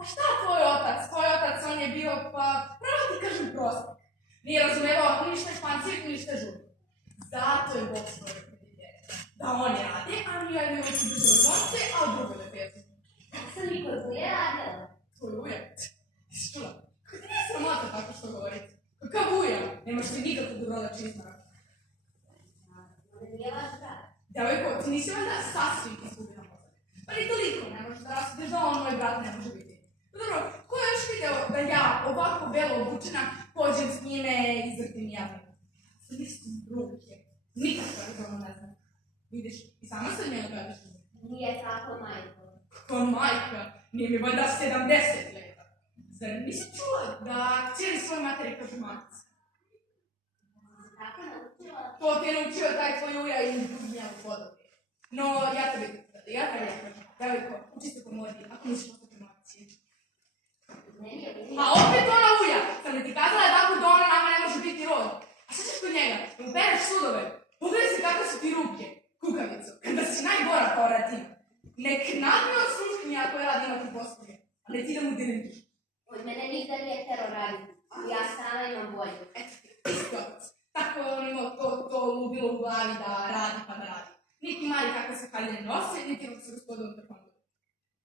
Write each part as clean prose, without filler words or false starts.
A šta tvoj otac? Tvoj otac, on je bio, pa, pravo ti kažem prostak. Nije razumevao ništa špancir, ništa žur. Zato je Bog stvorio kreditere. Da oni rade, a mi ja imamo ti države vonce, a u drugoj lepezu. Kako sam i kod tvoje radila? Tvoj ujak? Ti si čula? Kako ti nije sramota tako što govoriti? Kakav ujak? Nemaš ti nikako dobro da čizna. Onda nije vaš brat. Devojko, ti nisi valjda sasvim izgubila mozak. Pa ni toliko ne može da rasudiš da on moj brat ne može biti. Dobro, ko je još video da ja ovako belo obučena pođem s njime i izvrtim javnim? Sam istim ruke. Nikakva je ono ne znam. Vidiš, i sama se od njega gledaš. Nije tako, majko. Kako majka? Nije mi valjda 70 leta. Zar nisi čula da cijeli svoj materi kažu matica? Tako naučila? To ti je naučio taj tvoj uja i drugi njegu podobi. No, ja tebi kažem, devojko, uči se po modi, ako misliš ostati maci. A opet ona uja! Sam li ti kazala tako da ona nama ne može biti rod? A šta ćeš kod njega? Da mu pereš sudove? Pogledaj se kako su ti ruke, kukavico, kada si najgora kao ratina. Nek nadme od sluškinja koje radi imati poslije, a ne ti da mu direntiš. Od mene nikda nije tero raditi, ja sama imam volju. Eto ti, iskovac. Tako on imao to ludilo u glavi da radi pa da radi. Niti mari kako se haljne nose, niti kako se gospodom trpandu.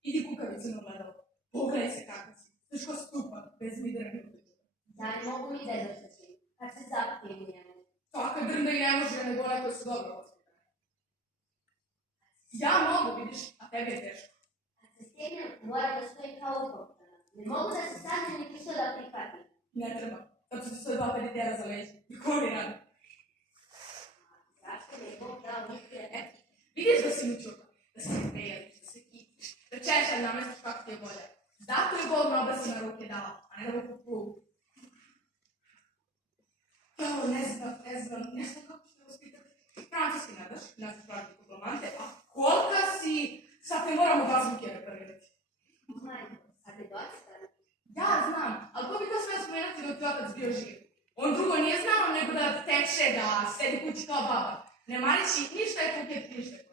Idi kukavicu na gledalo. Pogledaj se kako si. Znaš ko stupa, bez lidera ne uđe. Ja ne mogu mi dedošati, kad se zapijem u njemu. Tako drnda i ne može, nego one koje su dobro ospitane. Ja mogu, vidiš, a tebi je teško. Kad se stegnem, mora da stoji kao ukoptana. Ne mogu da se sadnem ni kišo da prihvatim. Ne treba, zato su ti svoje dva peditera za leđe. I ko mi radi? Zašto mi je Bog dao neke? Eto, vidiš da si mi čuta, da se krejaš, da se kitiš, da češalj namestiš kako ti je bolje. Zato je Bog na oblasima ruke dao, a ne da mu poplugu. Jao, ne znam, nešto kako ću te uspitati. Francuski ne znaš praviti komplimante, a kolika si, sad te moramo bazbuke reparirati. Majko, sad je dosta. Ja znam, ali ko bi to sve spomenuti da ti otac bio živ? On drugo nije znao nego da teče, da sedi kući kao baba. Ne marići ništa je kuket, ništa je